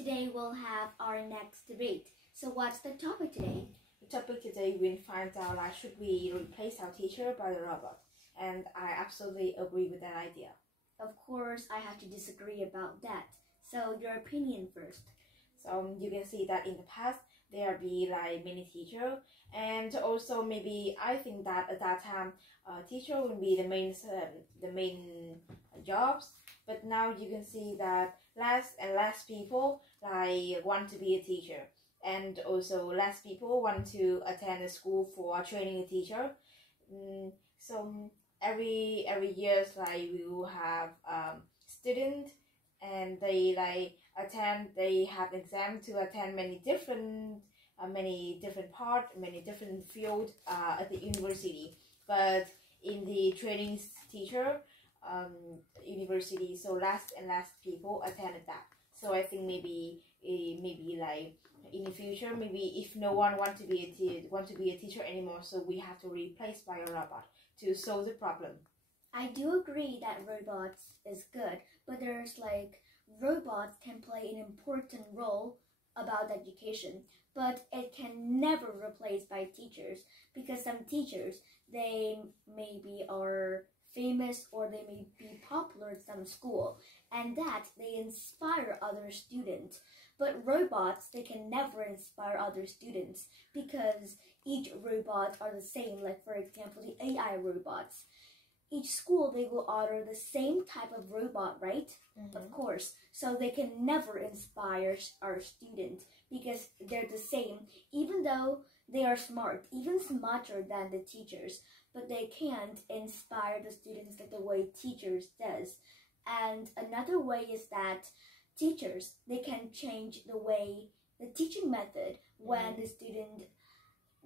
Today we'll have our next debate. So what's the topic today? The topic today will find out should we replace our teacher by a robot? And I absolutely agree with that idea. Of course, I have to disagree about that. So your opinion first. So you can see that in the past there be many teachers, and also maybe I think that at that time teacher would be the main jobs. But now you can see that less and less people want to be a teacher, and also less people want to attend a school for training a teacher. So every years we will have student, and they they have exam to attend many different part, many different field at the university. But in the training teacher university, so less and less people attended that. So I think maybe in the future, maybe if no one want to be a teacher anymore, so we have to replace by a robot to solve the problem. I do agree that robots is good, but there's robots can play an important role about education, but it can never replace by teachers, because some teachers, they maybe are famous or they may be popular at some school, and that they inspire other students. But robots, they can never inspire other students because each robot are the same. Like for example, the AI robots. Each school, they will order the same type of robot, right? Mm-hmm. Of course. So they can never inspire our students because they're the same, even though they are smart, even smarter than the teachers, but they can't inspire the students like the way teachers does. And another way is that teachers, they can change the teaching method when the student,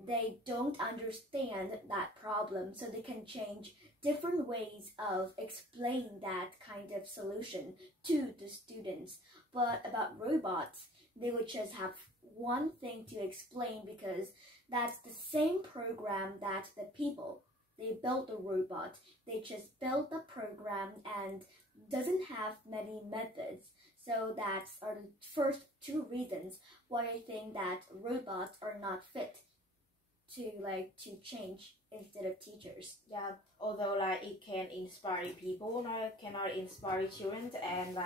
they don't understand that problem, so they can change different ways of explaining that kind of solution to the students. But about robots, they would just have one thing to explain because that's the same program that the people, they built the robot. They just built the program and doesn't have many methods. So that's are the first two reasons why I think that robots are not fit to change instead of teachers. Yeah, although it can inspire people, cannot inspire children, and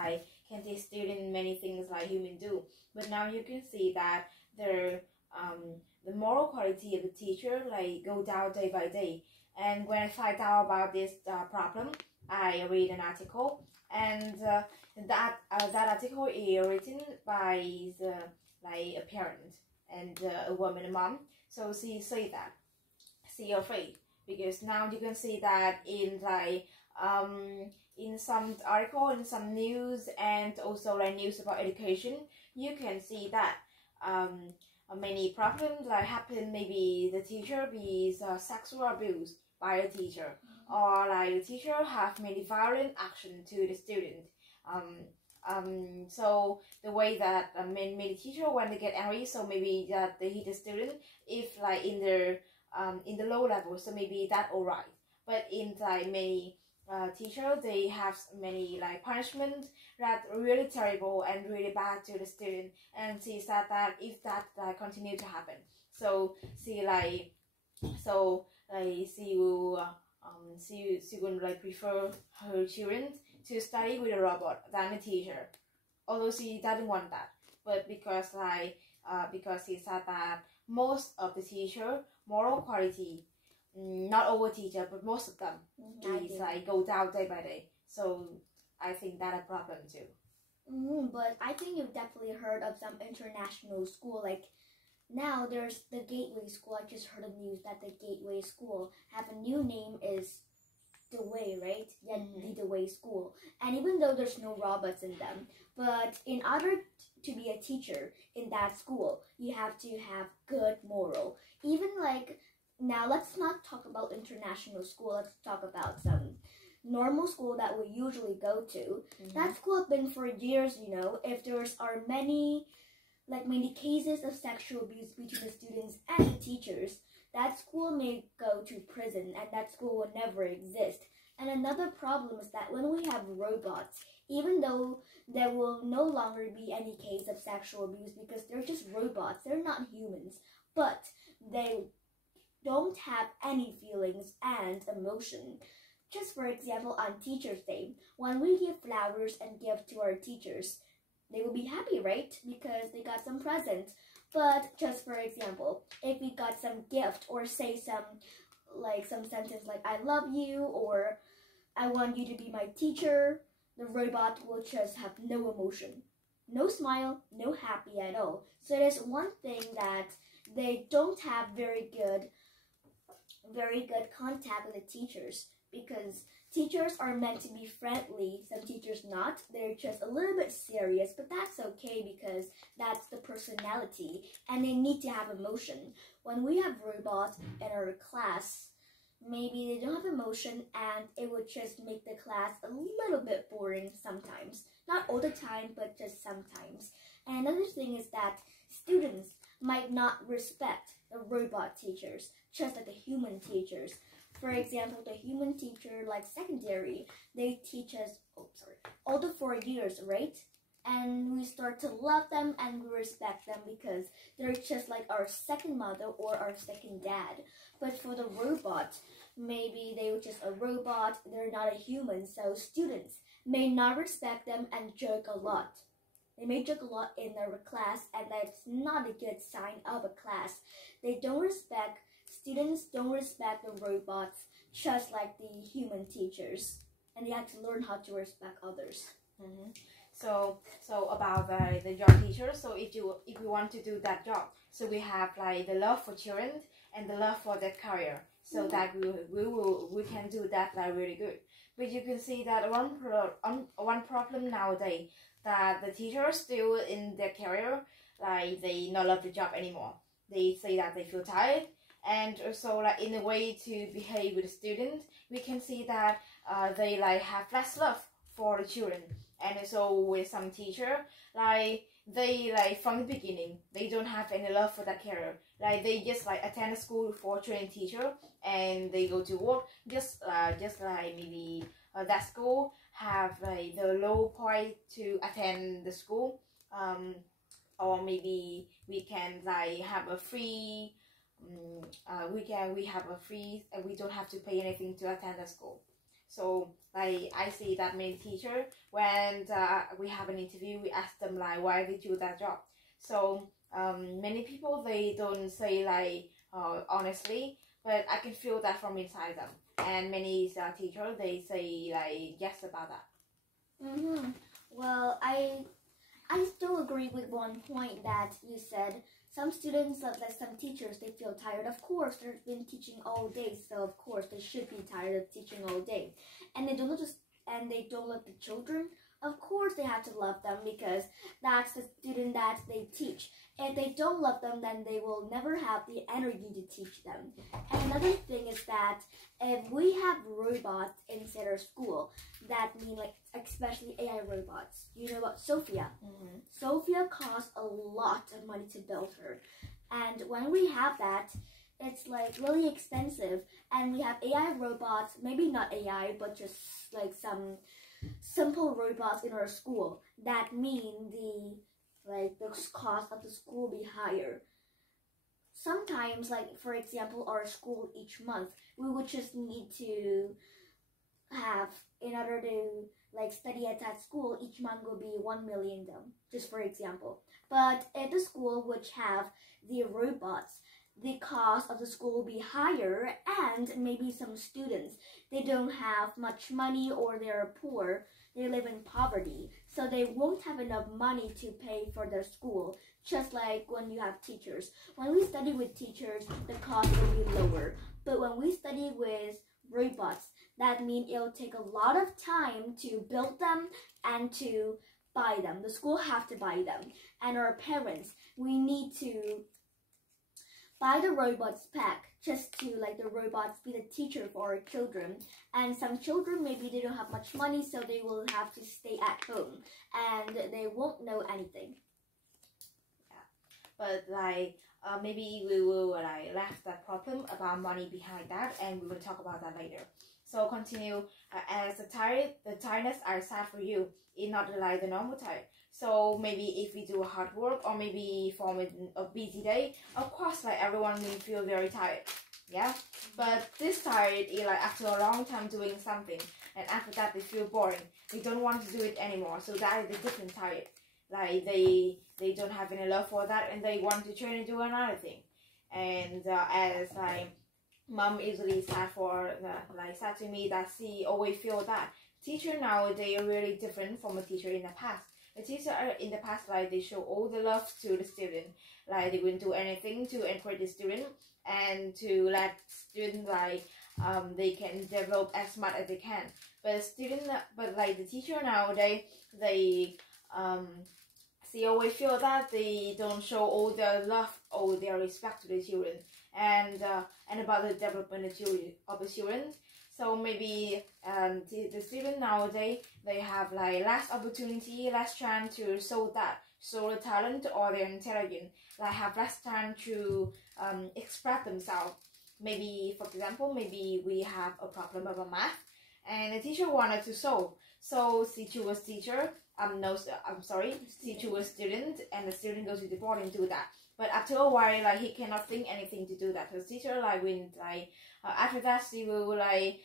can teach students many things like human do. But now you can see that the moral quality of the teacher go down day by day. And when I find out about this problem, I read an article, and that article is written by a parent and a woman, a mom. So she say that she afraid because now you can see that in some article, in some news, and also news about education, you can see that many problems happen. Maybe the teacher be sexual abuse by a teacher, or the teacher have many violent action to the student. So the way that many teacher when they get angry, so maybe that they hit the student if in the low level, so maybe that alright. But in many teacher, they have many punishment that really terrible and really bad to the student, and she said that if that continue to happen, so she will prefer her children to study with a robot than a teacher, although she doesn't want that. But because she said that most of the teacher moral quality, not all teacher, but most of them is go down day by day. So I think that a problem too. But I think you've definitely heard of some international school. Now there's the Gateway School. I just heard of news that the Gateway School have a new name is the Way, right? Yeah, the Way School. And even though there's no robots in them, but in order to be a teacher in that school, you have to have good moral. Even now, let's not talk about international school. Let's talk about some normal school that we usually go to. That school has been for years. If there's are many cases of sexual abuse between the students and the teachers, that school may go to prison, and that school will never exist. And another problem is that when we have robots even though there will no longer be any case of sexual abuse because they're just robots, they're not humans, but they don't have any feelings and emotion. Just for example, on Teacher's Day, when we give flowers and gift to our teachers, they will be happy, right? Because they got some present. But just for example, if we got some gift or say some sentence like I love you or I want you to be my teacher, the robot will just have no emotion. No smile, no happy at all. So there's one thing that they don't have very good contact with the teachers because teachers are meant to be friendly, some teachers not. They're just a little bit serious, but that's okay because that's the personality and they need to have emotion. When we have robots in our class, maybe they don't have emotion and it would just make the class a little bit boring sometimes. Not all the time, but just sometimes. And another thing is that students might not respect the robot teachers, just like the human teachers. For example, the human teacher, like secondary, they teach us, all the 4 years, right? And we start to love them and we respect them because they're just like our second mother or our second dad. But for the robot, maybe they were just a robot, they're not a human, so students may not respect them and joke a lot. They may joke a lot in their class, and that's not a good sign of a class. Students don't respect the robots just like the human teachers, and they have to learn how to respect others. Mm-hmm. So about the job teacher. So if you want to do that job, so we have like the love for children and the love for their career, so that we can do that like really good. But you can see that one problem nowadays that the teachers still in their career, like they not love the job anymore. They say that they feel tired, and also like in a way to behave with the student, we can see that they like have less love for the children. And so with some teacher, like they like from the beginning they don't have any love for that career. Like they just like attend a school for training teacher and they go to work just like maybe that school have like the low point to attend the school, or maybe we can like have a free we have a free and we don't have to pay anything to attend the school. So like I see that many teacher when we have an interview, we ask them like why they do that job. So many people they don't say like honestly, but I can feel that from inside them. And many teachers they say like yes about that. Well, I still agree with one point that you said. Some students, like some teachers, they feel tired. Of course, they've been teaching all day, so of course they should be tired of teaching all day. And they don't love the children. Of course, they have to love them because that's the student that they teach. If they don't love them, then they will never have the energy to teach them. And another thing is that if we have robots inside our school, that mean like especially AI robots. You know about Sophia? Sophia costs a lot of money to build her. And when we have that, it's like really expensive. And we have AI robots, maybe not AI, but just like some simple robots in our school. That mean the cost of the school be higher. Sometimes, like for example, our school each month, we would just need to have, in order to like study at that school, each month will be 1 million dong, just for example. But at the school which have the robots, the cost of the school will be higher, and maybe some students, they don't have much money or they're poor, they live in poverty, so they won't have enough money to pay for their school, just like when you have teachers. When we study with teachers, the cost will be lower, but when we study with robots, that means it'll take a lot of time to build them and to buy them. The school have to buy them, and our parents, we need to buy the robots pack just to like the robots be the teacher for our children. And some children maybe they don't have much money, so they will have to stay at home and they won't know anything. Yeah, but like maybe we will like left that problem about money behind that, and we will talk about that later. So continue as the tiredness are sad for you. It's not like the normal tired. So maybe if we do hard work or maybe from a busy day, of course like everyone will feel very tired. Yeah, but this tired is like after a long time doing something, and after that they feel boring. They don't want to do it anymore. So that is a different tired. Like they don't have any love for that, and they want to turn into another thing. And as like mom usually sad for like said to me that she always feel that teacher now they are really different from a teacher in the past. The teacher in the past, like they show all the love to the student, like they will do anything to encourage the student and to let student like they can develop as much as they can. But like the teacher nowadays, they she always feel that they don't show all their love or their respect to the children and about the development of the children. So maybe the student nowadays, they have like less opportunity, less chance to show the talent or their intelligence, like have less time to express themselves. Maybe, for example, maybe we have a problem about math and the teacher wanted to solve. So she chose teacher, she chose student, and the student goes to the board and do that. But after a while, like he cannot think anything to do that. So teacher like when like after that she will like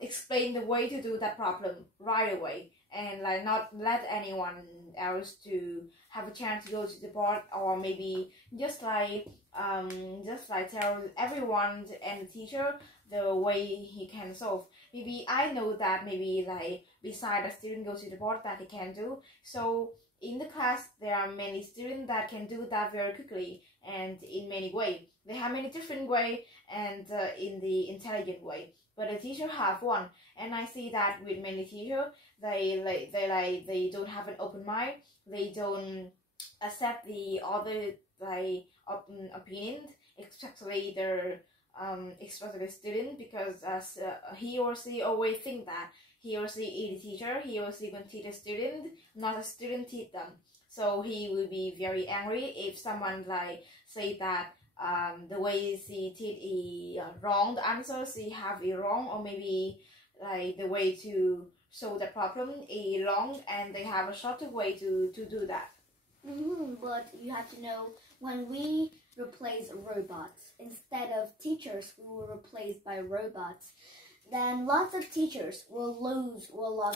explain the way to do that problem right away, and like not let anyone else to have a chance to go to the board, or maybe just like tell everyone and the teacher the way he can solve. Maybe I know that maybe like beside the student goes to the board that he can do. So in the class, there are many students that can do that very quickly and in many ways. They have many different ways and in the intelligent way. But the teacher have one, and I see that with many teachers, they don't have an open mind. They don't accept the other opinions, especially the student, because he or she always think that he or she is a teacher, he or she can teach a student, not a student teach them. So he will be very angry if someone like say that the way she teach is wrong, the answer she have is wrong, or maybe like the way to solve the problem is wrong, and they have a shorter way to do that. But you have to know, when we replace robots instead of teachers who were replaced by robots, then lots of teachers will lose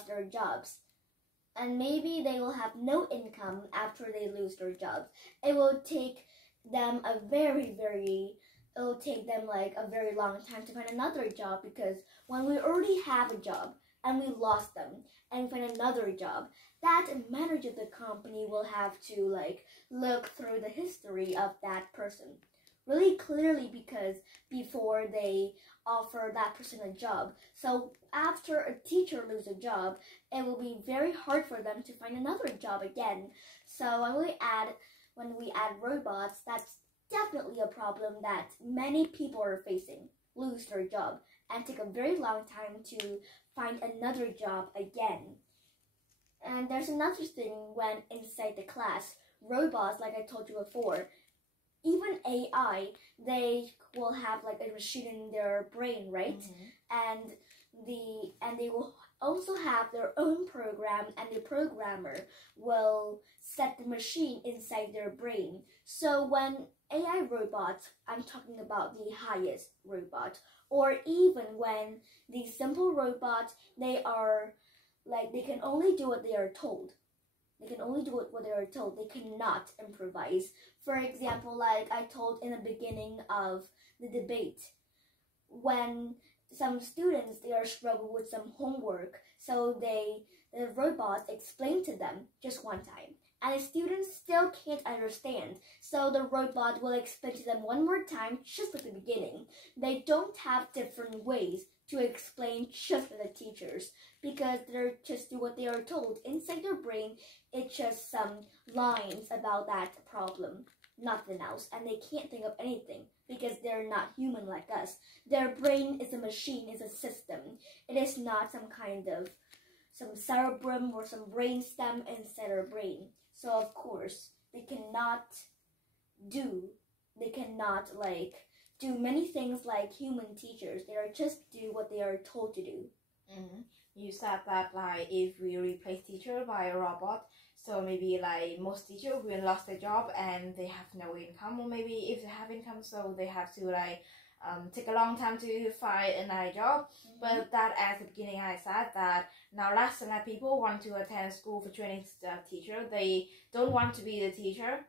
their jobs, and maybe they will have no income after they lose their jobs. It will take them like a very long time to find another job, because when we already have a job and we lost them and find another job, that manager of the company will have to like look through the history of that person really clearly, because before they offer that person a job. So after a teacher loses a job, it will be very hard for them to find another job again. So when we add robots, that's definitely a problem that many people are facing, lose their job and take a very long time to find another job again. And there's another thing, when inside the class, robots, like I told you before, even AI, they will have like a machine in their brain, right? And they will also have their own program, and the programmer will set the machine inside their brain. So when AI robots, I'm talking about the highest robot, or even when the simple robots, they can only do what they are told. They can only do what they are told. They cannot improvise. For example, like I told in the beginning of the debate, when some students, they are struggling with some homework, so the robot explained to them just one time, and the students still can't understand, so the robot will explain to them one more time, just like the beginning. They don't have different ways to explain just like the teachers, because they're just do what they are told. Inside their brain, it's just some lines about that problem, nothing else, and they can't think of anything because they're not human like us. Their brain is a machine, is a system. It is not some kind of some cerebrum or some brain stem inside our brain. So of course they cannot do many things like human teachers. They are just do what they are told to do. You said that like if we replace teacher by a robot, so maybe like most teacher will lost their job and they have no income, or maybe if they have income, so they have to like take a long time to find another job. But that at the beginning I said that now less and less people want to attend school for training teacher. They don't want to be the teacher.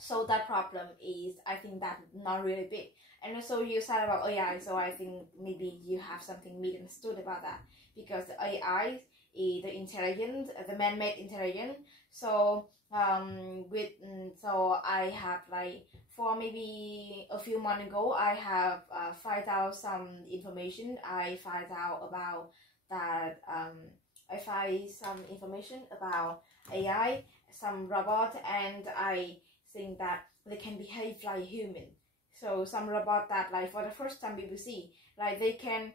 So that problem is, I think, that not really big. And also you said about AI, so I think maybe you have something misunderstood about that, because the AI is the intelligent, the man-made intelligence. So so I have like, for maybe a few months ago, I have find out some information. I find out about that. I find some information about AI, some robot, and I think that they can behave like human. So some robot that like for the first time people see, like they can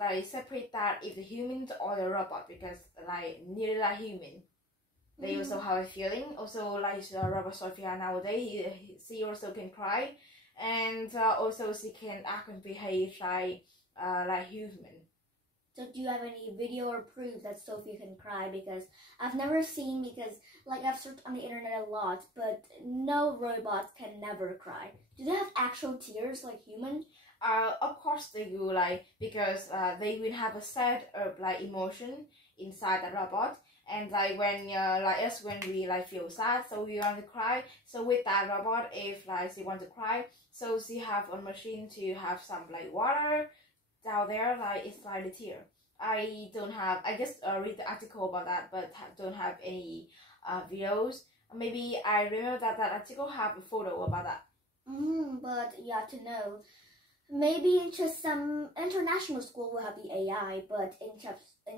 like separate that if the humans or the robot, because like nearly like human. They also have a feeling. Also like robot Sophia nowadays, she also can cry, and also she can act and behave like human. So do you have any video or proof that Sophia can cry? Because I've never seen, because like I've searched on the internet a lot, but no robots can never cry. Do they have actual tears like humans? Of course they do, like, because they will have a set of like emotion inside the robot, and like when like us, when we like feel sad, so we want to cry. So with that robot, if like she want to cry, so she have a machine to have some like water down there, like it's like a tear. I don't have, I just read the article about that, but don't have any videos. Maybe I remember that that article have a photo about that. But you have to know, maybe just some international school will have the AI, but in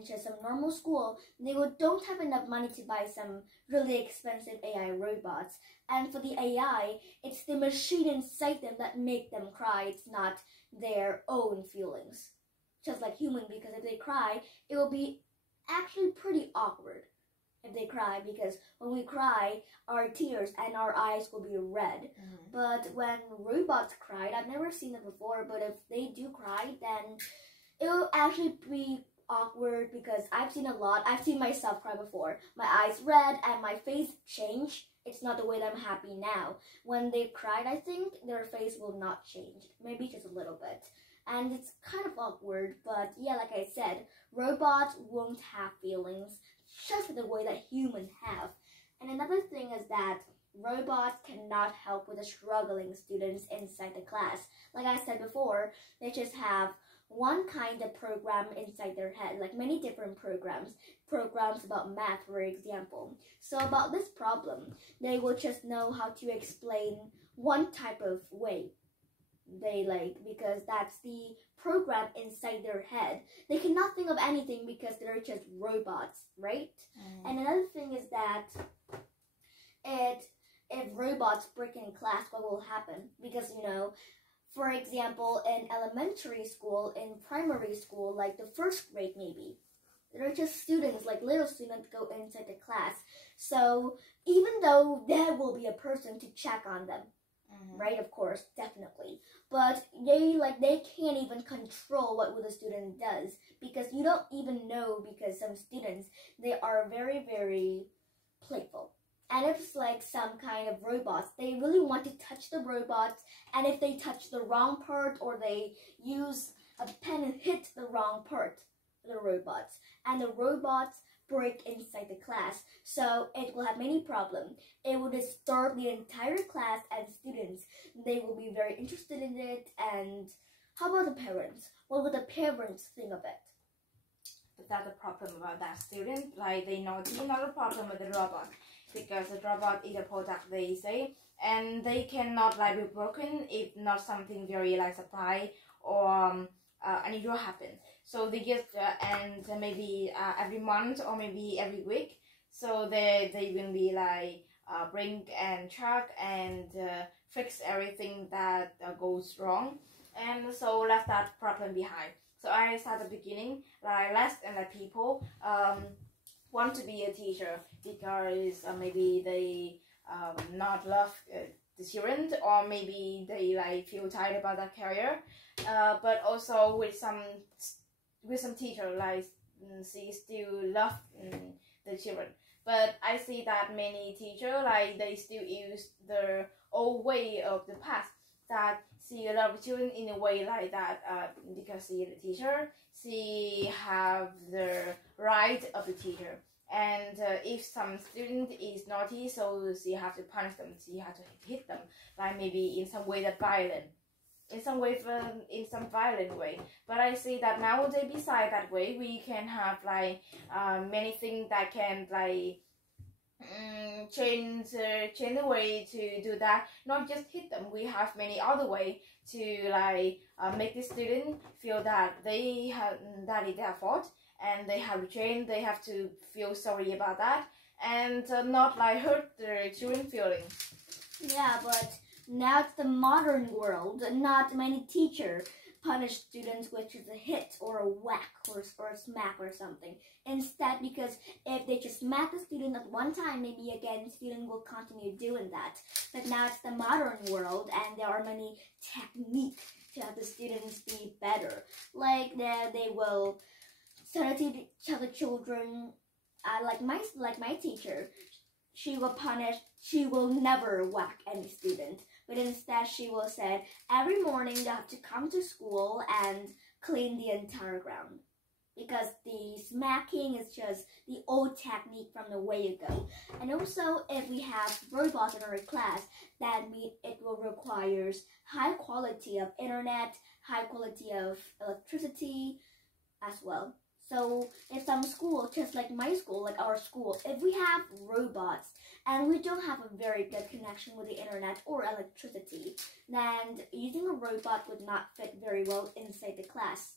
just some normal school, they don't have enough money to buy some really expensive AI robots. And for the AI, it's the machine inside them that make them cry. It's not their own feelings. Just like human, because if they cry, it will be actually pretty awkward if they cry, because when we cry, our tears and our eyes will be red. But when robots cry, I've never seen it before, but if they do cry, then it will actually be awkward, because I've seen a lot. I've seen myself cry before. My eyes red and my face change. It's not the way that I'm happy now. When they cried, I think their face will not change. Maybe just a little bit. And it's kind of awkward, but yeah, like I said, robots won't have feelings, just the way that humans have. And another thing is that robots cannot help with the struggling students inside the class. Like I said before, they just have one kind of program inside their head, like many different programs about math, for example. So about this problem, they will just know how to explain one type of way. They like, because that's the program inside their head. They cannot think of anything because they're just robots, right? And another thing is that if robots break in class, what will happen? Because, you know, for example, in elementary school, in primary school, like the first grade maybe, they're just students, like little students go inside the class. So even though there will be a person to check on them, right? Of course, definitely. But they can't even control what the student does, because you don't even know, because some students, they are very, very playful. And if it's like some kind of robots, they really want to touch the robots, and if they touch the wrong part, or they use a pen and hit the wrong part, the robots, and the robots break inside the class, so it will have many problems. It will disturb the entire class and students. They will be very interested in it. And how about the parents? What would the parents think of it? But that's the problem about that student. Like they know it's not a problem with the robot, because the robot is a product, they say, and they cannot like be broken if not something very like supply or unusual happen. So they just and maybe every month or maybe every week, so they will be like bring and check and fix everything that goes wrong, and so left that problem behind. So I said at the beginning, like less and less people want to be a teacher, because maybe they not love the children, or maybe they like feel tired about that career. But also with some teacher, like she still love the children. But I see that many teacher, like they still use the old way of the past, that she love children in a way like that, because she is the teacher, she have the right of the teacher. And if some student is naughty, so she have to punish them, she have to hit them, like maybe in some way that violent, in some violent way. But I see that nowadays, beside that way, we can have like many things that can like change the way to do that. Not just hit them. We have many other way to like make the student feel that that is their fault, and they have to change. They have to feel sorry about that, and not like hurt the children feelings. Yeah, but now it's the modern world. Not many teachers punish students with just a hit or a whack or a smack or something. Instead, because if they just smack the student at one time, maybe again the student will continue doing that. But now it's the modern world, and there are many techniques to have the students be better. Like they will tell the children, like my teacher, she will never whack any student. But instead, she will say, every morning they have to come to school and clean the entire ground. Because the smacking is just the old technique from the way ago. And also, if we have robots in our class, that means it will require high quality of internet, high quality of electricity as well. So if some school, just like my school, like our school, if we have robots and we don't have a very good connection with the internet or electricity, then using a robot would not fit very well inside the class.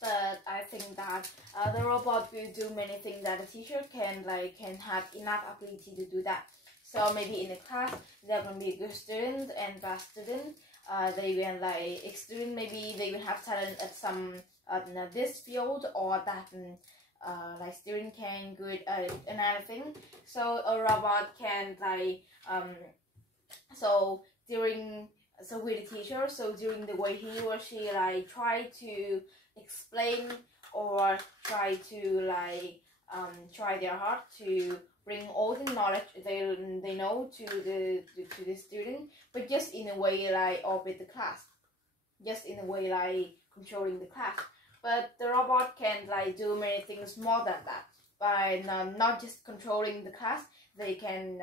But I think that the robot will do many things that the teacher can have enough ability to do that. So maybe in the class there will be a good student and bad student. They will like student, maybe they will have talent at some this field, or that like student can good at another thing. So a robot can like with the teacher, so during the way he or she like try to explain or try to like try their hard to bring all the knowledge they know to the student, but just in a way like orbit the class, just in a way like controlling the class. But the robot can like do many things more than that. By not just controlling the class, they can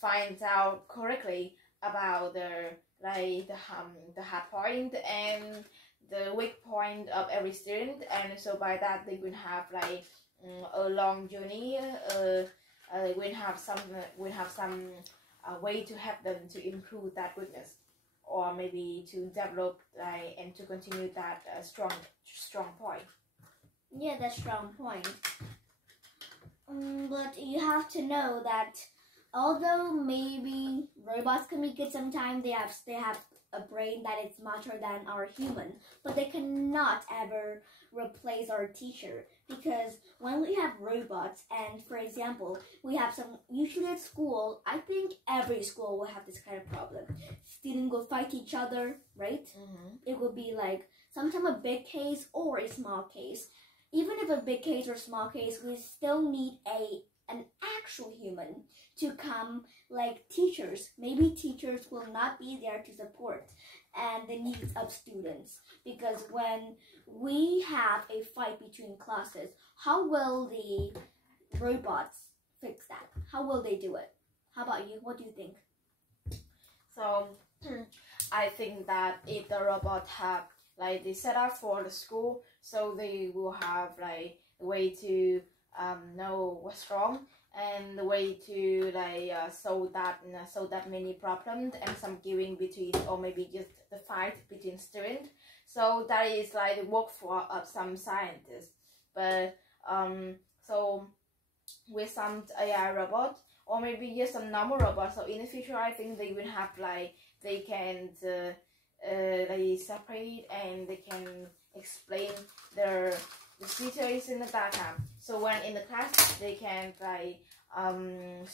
find out correctly about the hard point and the weak point of every student, and so by that they will have like a long journey. We'll have some way to help them to improve that weakness, or maybe to develop and to continue that strong point. Yeah, that's strong point. But you have to know that although maybe robots can be good sometimes, they have a brain that is smarter than our human, but they cannot ever replace our teacher. Because when we have robots, and for example, we have usually at school, I think every school will have this kind of problem. Students will fight each other, right? Mm-hmm. It will be like sometimes a big case or a small case. Even if a big case or small case, we still need an actual human to come, like teachers. Maybe teachers will not be there to support and the needs of students, because when we have a fight between classes, how will the robots fix that? How will they do it? How about you? What do you think? So I think that if the robot have like the setup for the school, so they will have like a way to know what's wrong, and the way to like solve that many problems, and some giving between, or maybe just the fight between students. So that is like the work for some scientists. But so with some AI robot, or maybe just some normal robots, so in the future I think they will have like they can they separate and they can explain the situation at that time. So when in the class they can like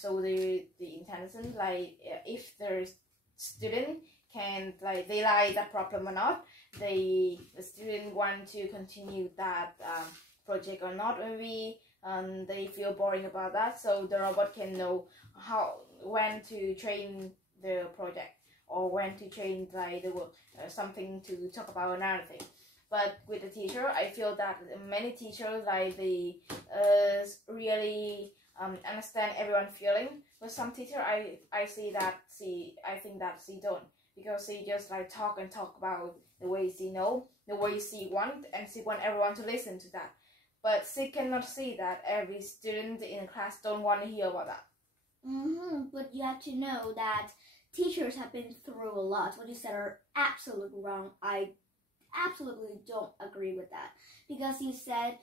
show the intention, like if the student can like they like that problem or not, the student want to continue that project or not, maybe they feel boring about that, so the robot can know when to train the project or when to train like the work, something to talk about another thing. But with the teacher, I feel that many teachers like they really understand everyone's feeling. But some teacher I think that she don't, because she just like talk about the way she know, the way she want, and she want everyone to listen to that. But she cannot see that every student in class don't want to hear about that. But you have to know that teachers have been through a lot. What you said are absolutely wrong. I absolutely don't agree with that, because you said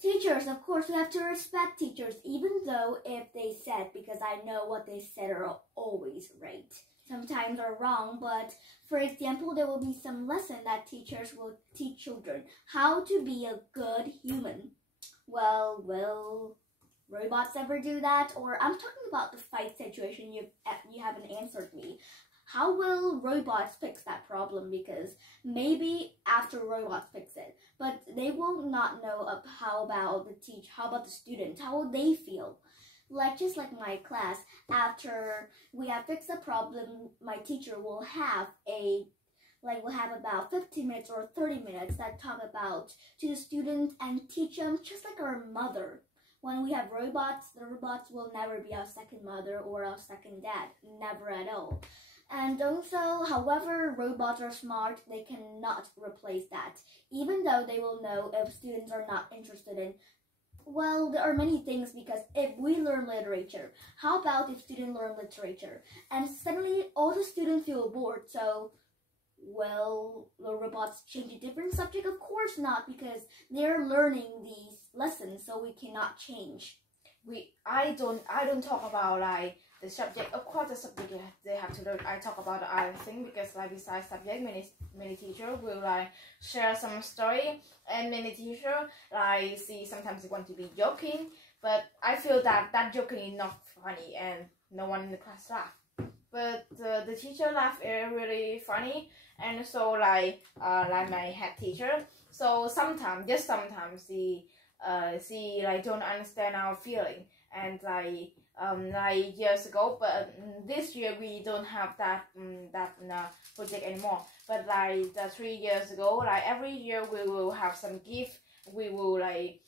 teachers, of course we have to respect teachers, even though if they said, because I know what they said are always right, sometimes are wrong. But for example, there will be some lesson that teachers will teach children how to be a good human. Well, will robots ever do that? Or I'm talking about the fight situation. You haven't answered me. How will robots fix that problem? Because maybe after robots fix it, but they will not know of how about the student, how will they feel? Like just like my class, after we have fixed the problem, my teacher will have about 15 minutes or 30 minutes that talk about to the students and teach them, just like our mother. When we have robots, the robots will never be our second mother or our second dad, never at all. And also, however robots are smart, they cannot replace that, even though they will know if students are not interested in. Well, there are many things, because if we learn literature, how about if students learn literature and suddenly all the students feel bored? So, will the robots change a different subject? Of course not, because they're learning these lessons, so we cannot change. I don't talk about like the subject. Of course, the subject they have to learn. I talk about the other thing, because like besides subject, many teachers will like share some story, and many teachers like sometimes they want to be joking, but I feel that joking is not funny and no one in the class laugh. But the teacher laugh is really funny, and so like my head teacher. So sometimes she like don't understand our feeling, and like years ago, but this year we don't have that project anymore. But like 3 years ago, like every year we will have some gift. We will like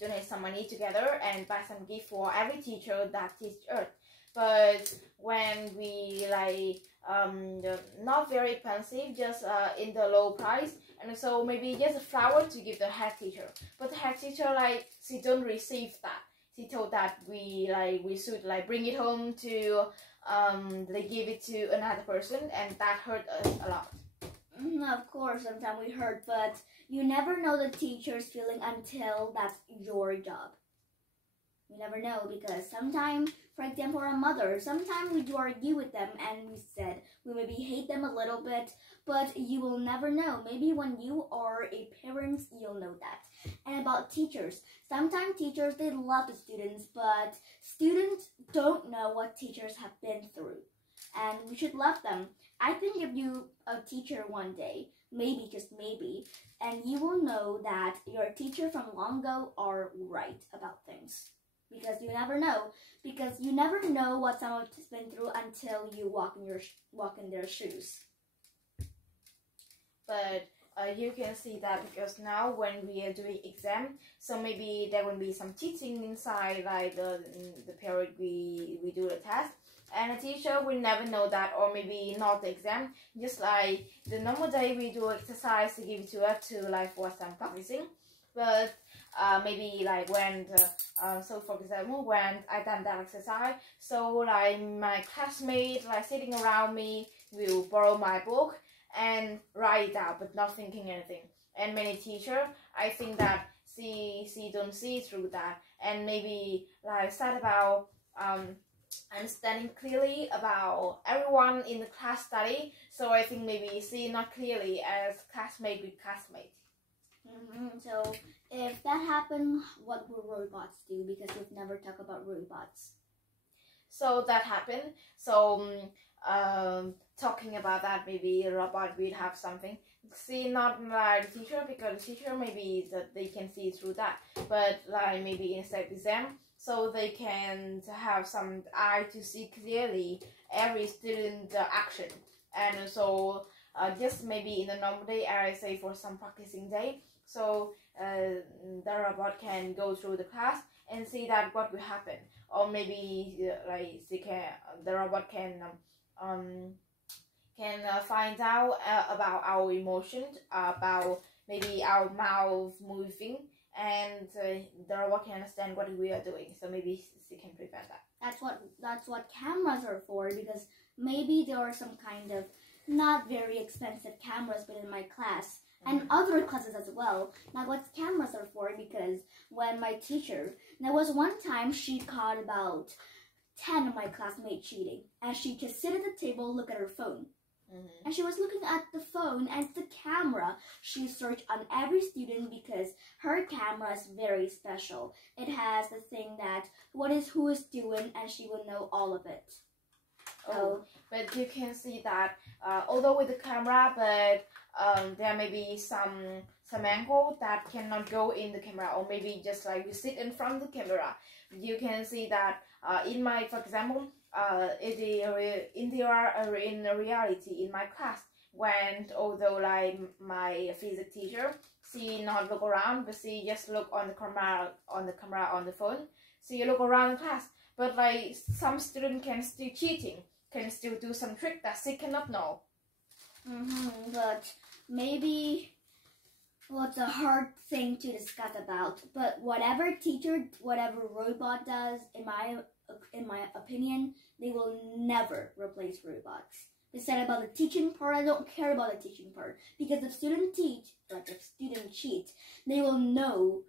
donate some money together and buy some gift for every teacher that teach us. But when we like not very expensive, just in the low price, and so maybe just a flower to give the head teacher. But the head teacher like she don't receive that. She told that we should like bring it home to they give it to another person, and that hurt us a lot. Of course, sometimes we hurt, but you never know the teacher's feeling until that's your job. You never know, because sometimes, for example, our mother, sometimes we do argue with them and we said we maybe hate them a little bit, but you will never know. Maybe when you are a parent, you'll know that. And about teachers, sometimes teachers, they love the students, but students don't know what teachers have been through. And we should love them. I can give you a teacher one day, maybe, just maybe, and you will know that your teacher from long ago are right about things. Because you never know. Because you never know what someone has been through until you walk in their shoes. But you can see that, because now when we are doing exam, so maybe there will be some teaching inside, like the period we do the test, and a teacher will never know that, or maybe not the exam. Just like the normal day we do exercise to give it to us to like for some practicing. But maybe like when so for example, when I done that exercise, so like my classmates like sitting around me will borrow my book and write it out, but not thinking anything. And many teacher, I think that she don't see through that, and maybe like sad about understanding clearly about everyone in the class study. So I think maybe see not clearly as classmate with classmate. So if that happened, what will robots do? Because we've never talked about robots. So that happened. So talking about that, maybe a robot will have something. See, not like the teacher, because the teacher maybe that they can see through that, but like maybe instead exam, so they can have some eye to see clearly every student action. And so just maybe in a normal day, I say for some practicing day, so the robot can go through the class and see that what will happen, or maybe like the robot can find out about our emotions, about maybe our mouth moving, and the robot can understand what we are doing. So maybe she can prevent that. That's what cameras are for, because maybe there are some kind of not very expensive cameras within my class and other classes as well. Now what cameras are for, because when my teacher, there was one time she caught about 10 of my classmates cheating, and she just sit at the table, look at her phone. And she was looking at the phone and the camera. She searched on every student because her camera is very special. It has the thing that who is doing, and she will know all of it. So, but you can see that although with the camera, but there may be some angle that cannot go in the camera, or maybe just like you sit in front of the camera. You can see that for example, in reality in my class, when although like my physics teacher, she not look around, but she just look on the camera on the phone. She look around the class, but like some student can still cheating, can still do some trick that she cannot know. But maybe it's a hard thing to discuss about. But whatever robot does, in my opinion, they will never replace robots. They said about the teaching part, I don't care about the teaching part, because if students cheat, they will know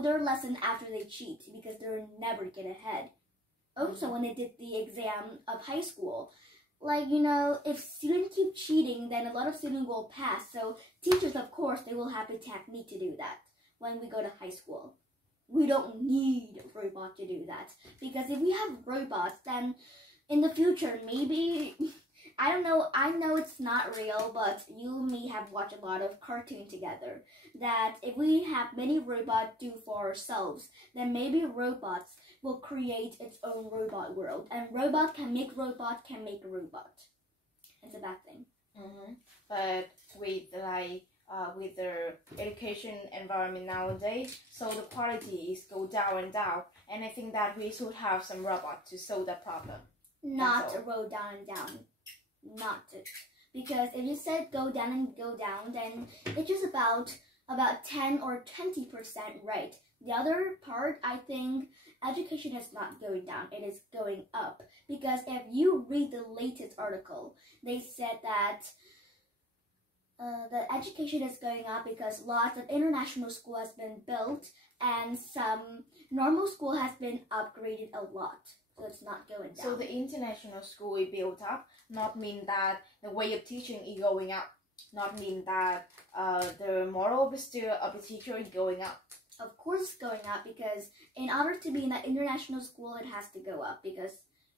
their lesson after they cheat, because they'll never get ahead. Also, when they did the exam of high school, if students keep cheating, then a lot of students will pass. So teachers, of course, they will have a technique to do that when we go to high school. We don't need a robot to do that, because if we have robots, then in the future, maybe, I don't know, I know it's not real, but you and me have watched a lot of cartoons together, that if we have many robots do for ourselves, then maybe robots will create its own robot world, and robot can make a robot. It's a bad thing. But with the education environment nowadays, so the quality go down and down, and I think that we should have some robot to solve that problem. Not roll down and down, not it. Because if you said go down and go down, then it's just about 10 or 20% right. The other part, I think, education is not going down, it is going up. Because if you read the latest article, they said that the education is going up because lots of international school has been built and some normal school has been upgraded a lot. So it's not going down. So the international school is built up, not mean that the way of teaching is going up, not mean that the moral of the teacher is going up. Of course it's going up, because in order to be in an international school, it has to go up, because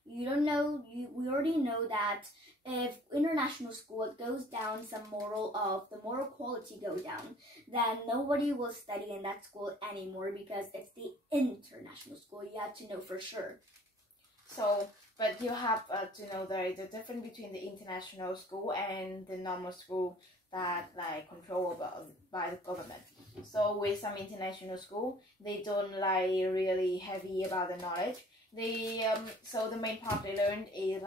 we already know that if international school it goes down, the moral quality go down, then nobody will study in that school anymore, because it's the international school. You have to know for sure. So, but you have to know the difference between the international school and the normal school that controlled by the government. So with some international school, they don't really heavy about the knowledge. They so the main part they learned is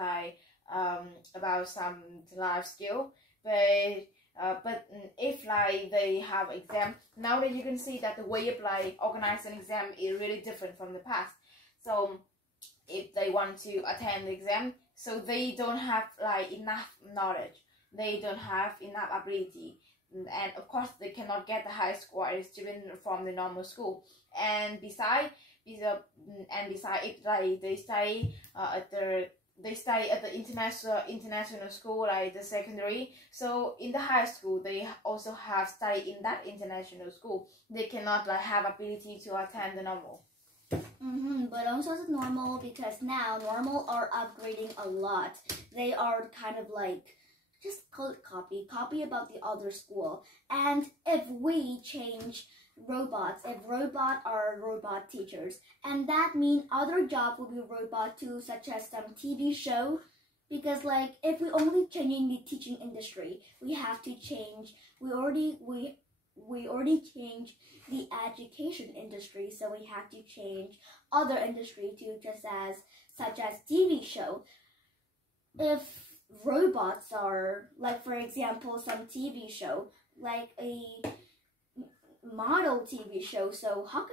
about some life skill, but if they have exam nowadays, you can see that the way of organizing an exam is really different from the past. So if they want to attend the exam, so they don't have enough knowledge, they don't have enough ability, and of course they cannot get the high score as student from the normal school. And besides if they study at the they study at the international school, like the secondary. So in the high school, they also have study in that international school. They cannot like have ability to attend the normal. But also it's normal because now normal are upgrading a lot. They are kind of like, just call it copy about the other school. And if we change robots, if robot are robot teachers, and that means other jobs will be robot too, such as some TV show, because like if we only changing the teaching industry, we have to change, we already changed the education industry, so we have to change other industry too, such as TV show. If robots are, like for example, some TV show, like a model TV show, so how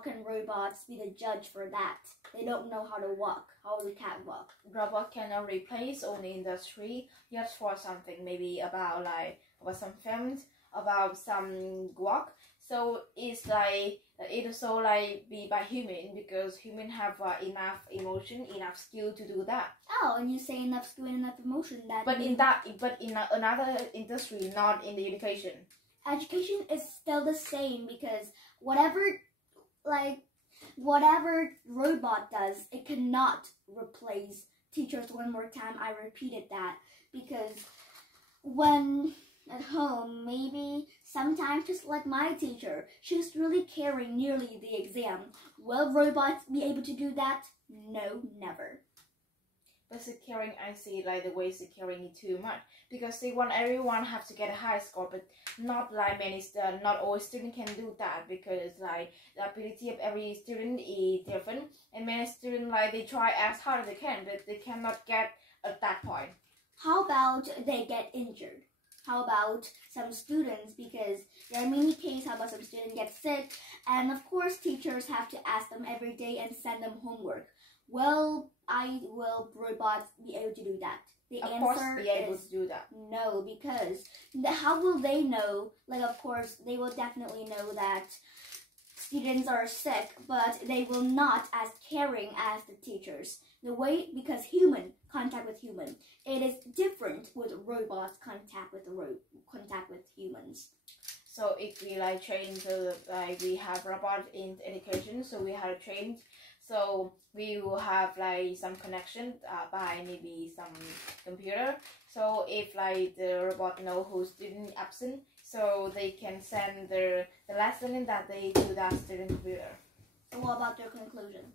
can robots be the judge for that? They don't know how to walk, how the cat walk. Robot cannot replace only industry, just for something maybe about some films, about some work. So it's like it also like be by human, because human have enough emotion, enough skill to do that. Oh, and you say enough skill and enough emotion, that but in another industry, not in the education. Education is still the same, because whatever robot does, it cannot replace teachers. One more time, I repeated that, because when at home, maybe sometimes just like my teacher, she's really caring nearly the exam. Will robots be able to do that? No, never. But securing, I see like the way securing it too much, because they want everyone have to get a high score, but not like not all students can do that, because like the ability of every student is different, and many students like they try as hard as they can, but they cannot get at that point. How about they get injured? How about some students, because there are many cases, how about some students get sick, and of course teachers have to ask them every day and send them homework. Will robots be able to do that? The answer of course be able to do that. No, because how will they know? Like, of course, they will definitely know that students are sick, but they will not as caring as the teachers. The way, because human contact with human, it is different with robots contact with humans. So if we like train we have robot in education, so we have trained. So we will have like some connection by maybe some computer. So if like the robot know who's student absent, so they can send the lesson in that day to that student computer. So what about your conclusion?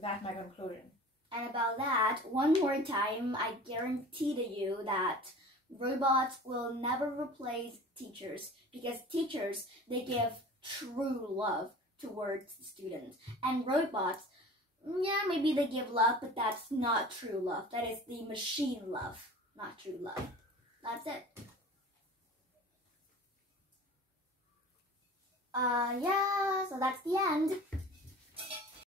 That's my conclusion. And about that, one more time, I guarantee to you that robots will never replace teachers, because teachers, they give true love towards students, and robots, yeah, maybe they give love, but that's not true love. That is the machine love, not true love. That's it. Yeah, so that's the end.